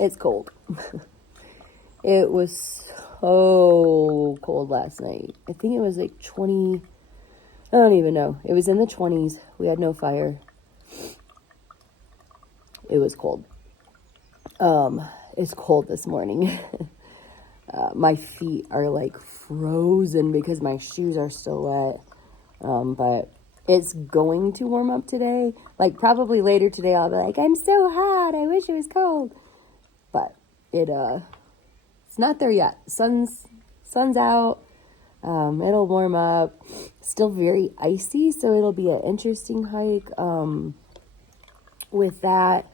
It's cold. It was so cold last night. I think it was like 20, I don't even know. It was in the 20s. We had no fire. It was cold. It's cold this morning. My feet are like frozen because my shoes are still wet. But it's going to warm up today. Like probably later today I'll be like, I'm so hot. I wish it was cold. But it's not there yet. Sun's out. It'll warm up. Still very icy, so it'll be an interesting hike. With that,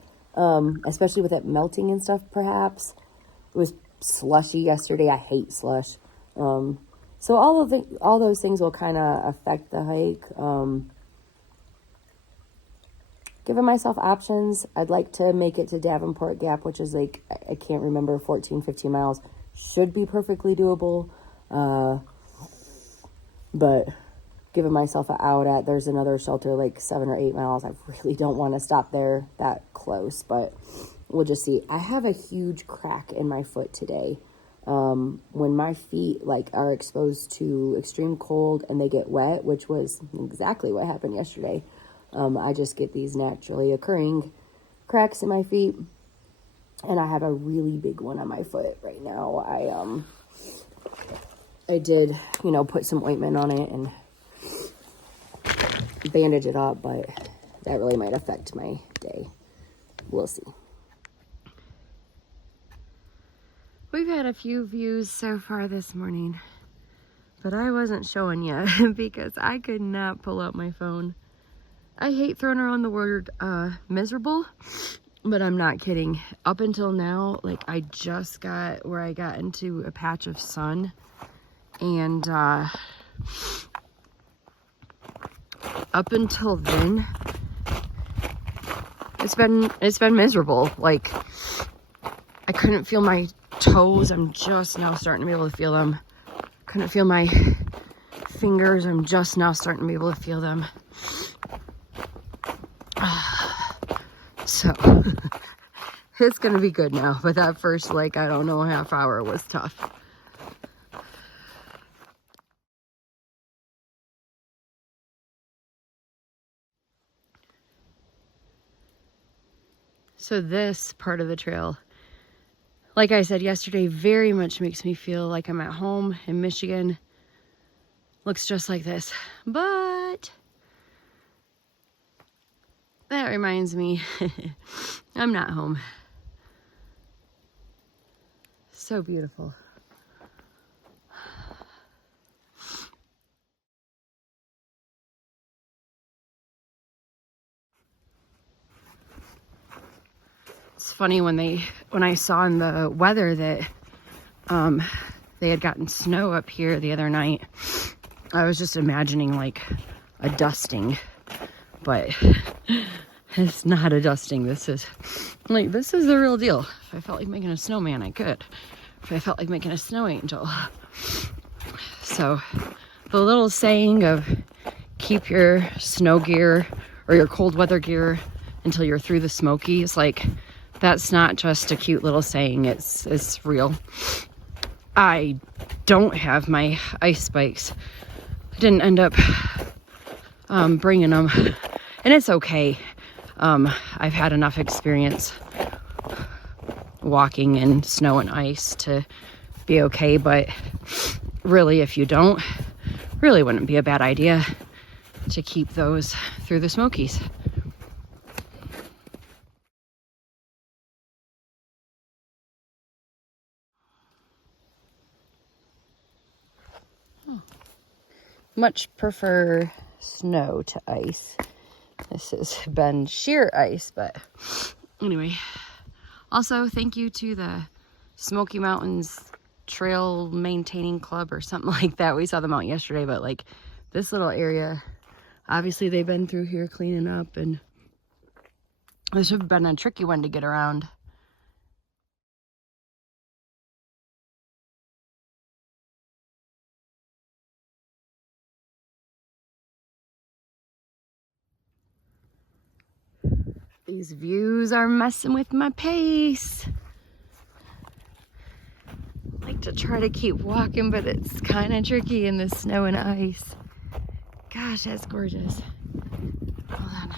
especially with it melting and stuff, perhaps. It was slushy yesterday. I hate slush. So all those things will kind of affect the hike. Giving myself options. I'd like to make it to Davenport Gap, which is like, I can't remember, 14, 15 miles. Should be perfectly doable. But giving myself an out at, there's another shelter like 7 or 8 miles. I really don't want to stop there that close, but we'll just see. I have a huge crack in my foot today. When my feet like are exposed to extreme cold and they get wet, which was exactly what happened yesterday. I just get these naturally occurring cracks in my feet, and I have a really big one on my foot right now. I did, put some ointment on it and bandage it up, but that really might affect my day. We'll see. We've had a few views so far this morning, but I wasn't showing you because I could not pull out my phone. I hate throwing around the word miserable, but I'm not kidding. Up until now, like I just got where I got into a patch of sun, and up until then, it's been miserable. Like I couldn't feel my toes. I'm just now starting to be able to feel them. Couldn't feel my fingers. I'm just now starting to be able to feel them. So it's gonna be good now, but that first, like, I don't know, half hour was tough. So this part of the trail, like I said yesterday, very much makes me feel like I'm at home in Michigan. Looks just like this, but that reminds me, I'm not home. So beautiful. It's funny when I saw in the weather that they had gotten snow up here the other night, I was just imagining like a dusting, but it's not a dusting. This is the real deal. If I felt like making a snowman, I could. If I felt like making a snow angel. So the little saying of keep your snow gear or your cold weather gear until you're through the Smokies, like that's not just a cute little saying, it's real. I don't have my ice spikes. I didn't end up bringing them, and it's okay. I've had enough experience walking in snow and ice to be okay, but really, if you don't, really wouldn't be a bad idea to keep those through the Smokies. Much prefer snow to ice. This has been sheer ice, but anyway. Also, thank you to the Smoky Mountains Trail Maintaining Club or something like that. We saw them out yesterday, but like this little area, obviously they've been through here cleaning up, and this would have been a tricky one to get around. These views are messing with my pace. like to try to keep walking, but it's kind of tricky in the snow and ice. Gosh, that's gorgeous. Hold on.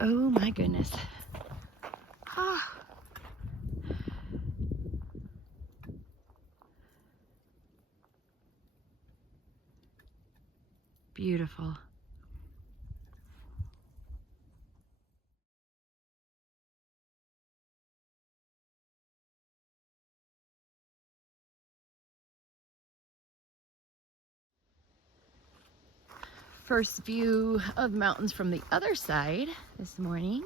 Oh my goodness. Ah. Beautiful. First view of mountains from the other side this morning.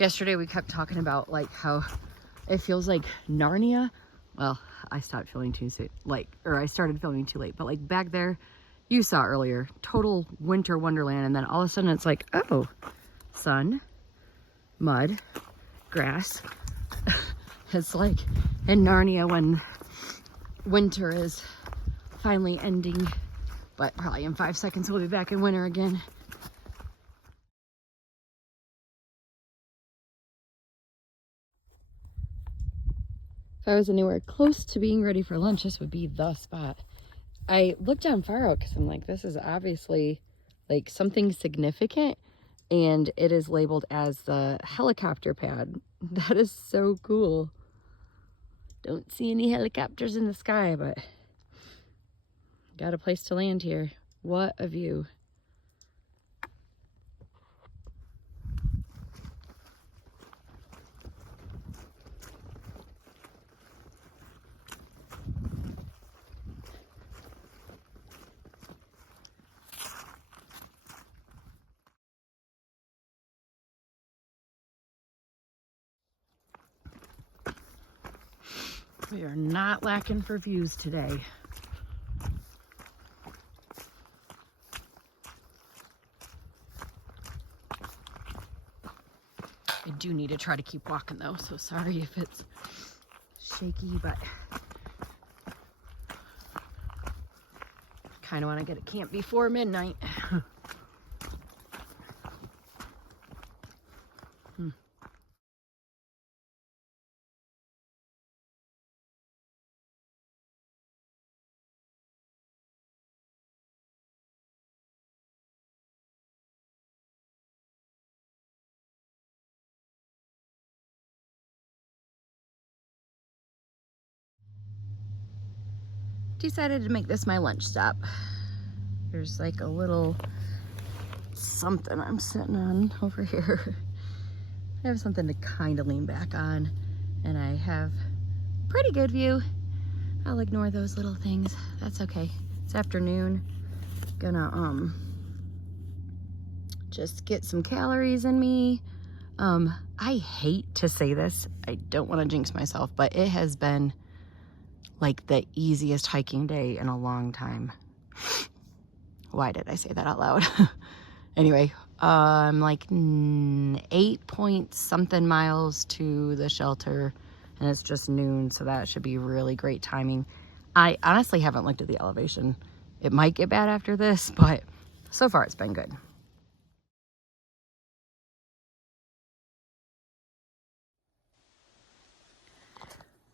Yesterday we kept talking about like how it feels like Narnia. Well, I stopped filming too soon, I started filming too late, but like back there, you saw earlier, total winter wonderland, and then all of a sudden it's like, oh, sun, mud, grass. It's like in Narnia when winter is finally ending, but probably in 5 seconds we'll be back in winter again. If I was anywhere close to being ready for lunch, this would be the spot. I looked down far out because I'm like, this is obviously like something significant, and it is labeled as the helicopter pad. That is so cool. Don't see any helicopters in the sky, but got a place to land here. What a view. We are not lacking for views today. I do need to try to keep walking though, so sorry if it's shaky, but kind of want to get at camp before midnight. Decided to make this my lunch stop. There's like a little something I'm sitting on over here. I have something to kind of lean back on, and I have pretty good view. I'll ignore those little things. That's okay. It's afternoon. Gonna just get some calories in me. I hate to say this. I don't want to jinx myself, but it has been like the easiest hiking day in a long time. Why did I say that out loud? Anyway, I'm like 8 point something miles to the shelter, and it's just noon, so that should be really great timing. I honestly haven't looked at the elevation. It might get bad after this, but so far it's been good.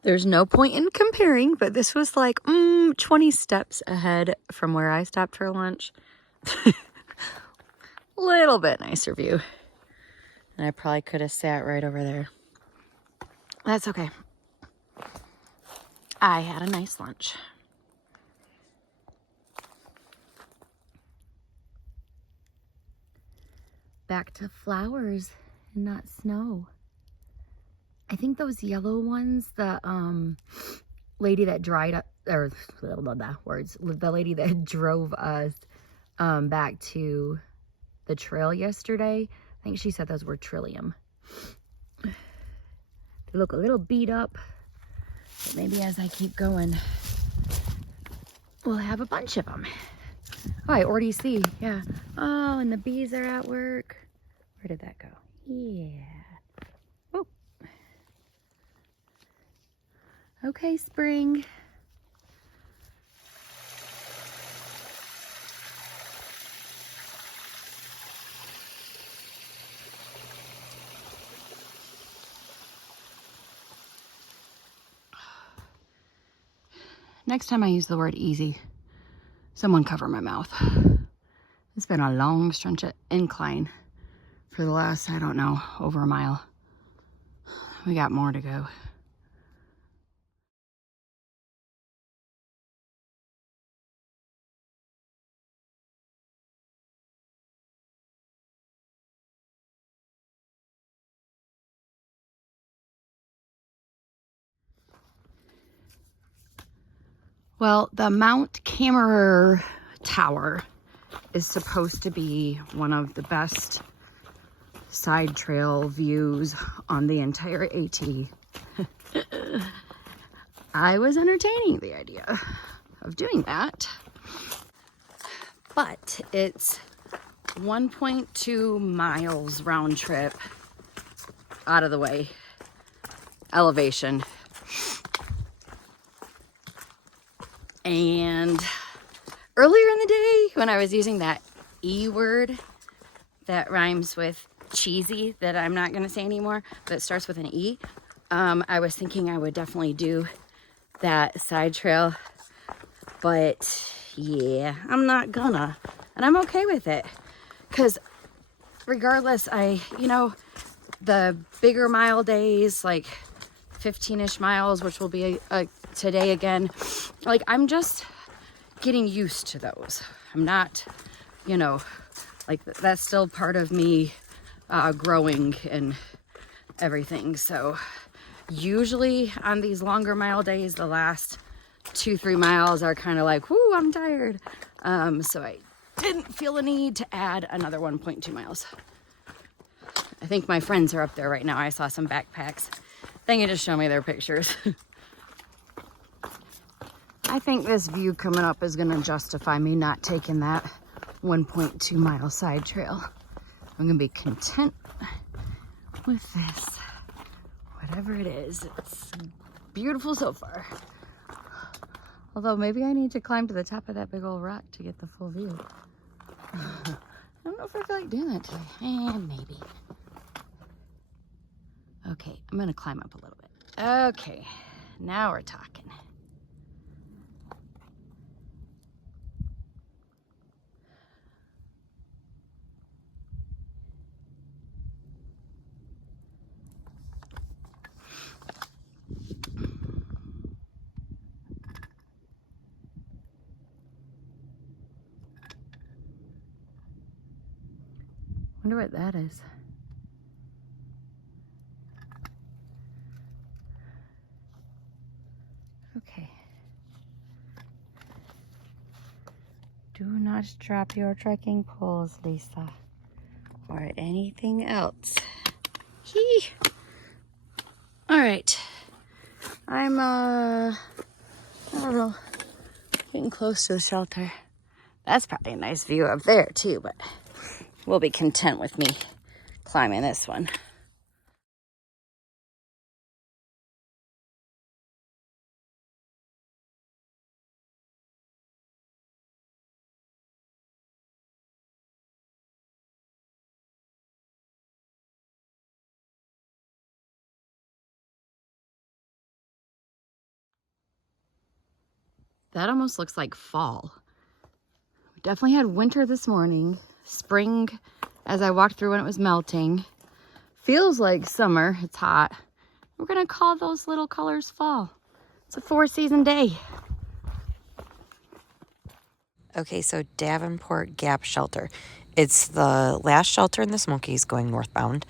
There's no point in comparing, but this was like 20 steps ahead from where I stopped for lunch. Little bit nicer view. And I probably could have sat right over there. That's okay. I had a nice lunch. Back to flowers and not snow. I think those yellow ones, the lady that dried up, or the lady that drove us back to the trail yesterday, I think she said those were trillium. They look a little beat up, but maybe as I keep going, we'll have a bunch of them. Oh, I already see, yeah. Oh, and the bees are at work. Where did that go? Yeah. Oh. Okay, spring. next time I use the word easy, someone cover my mouth. It's been a long stretch of incline for the last, I don't know, over a mile. We got more to go. Well, the Mount Camerer Tower is supposed to be one of the best side trail views on the entire AT. I was entertaining the idea of doing that, but it's 1.2 miles round trip out of the way elevation. And earlier in the day, when I was using that E word that rhymes with cheesy, that I'm not going to say anymore, that starts with an E, I was thinking I would definitely do that side trail. But yeah, I'm not gonna. And I'm okay with it. Because regardless, the bigger mile days, like 15-ish miles, which will be today again, like I'm just getting used to those. I'm not, like that's still part of me growing and everything. So usually on these longer mile days, the last 2-3 miles are kind of like, whoo, I'm tired. So I didn't feel the need to add another 1.2 miles. I think my friends are up there right now. I saw some backpacks. They can just show me their pictures. I think this view coming up is going to justify me not taking that 1.2 mile side trail. I'm going to be content with this. Whatever it is, it's beautiful so far. Although maybe I need to climb to the top of that big old rock to get the full view. I don't know if I feel like doing that today. Maybe. Okay, I'm going to climb up a little bit. Okay, now we're talking. Wonder what that is. Okay. Do not drop your trekking poles, Lisa, or anything else. Hee. All right. I'm I don't know, getting close to the shelter. That's probably a nice view up there too, but we'll be content with me climbing this one. That almost looks like fall. We definitely had winter this morning, spring as I walked through when it was melting. Feels like summer, it's hot. We're gonna call those little colors fall. It's a 4-season day. Okay, so Davenport Gap shelter. It's the last shelter in the Smokies going northbound.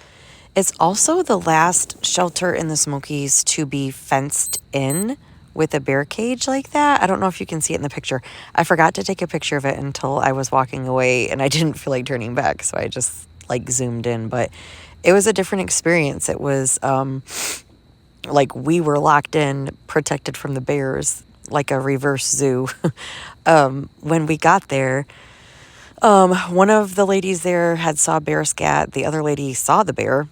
It's also the last shelter in the Smokies to be fenced in with a bear cage like that. I don't know if you can see it in the picture. I forgot to take a picture of it until I was walking away and I didn't feel like turning back, so I just like zoomed in, but it was a different experience. It was like we were locked in, protected from the bears, like a reverse zoo. When we got there, one of the ladies there had saw a bear scat. The other lady saw the bear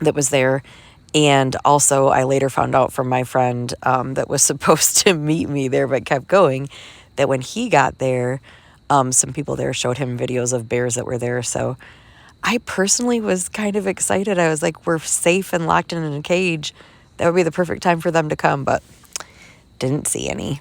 that was there. And also I later found out from my friend that was supposed to meet me there but kept going, that when he got there, some people there showed him videos of bears that were there. So I personally was kind of excited. I was like, we're safe and locked in a cage. That would be the perfect time for them to come, but didn't see any.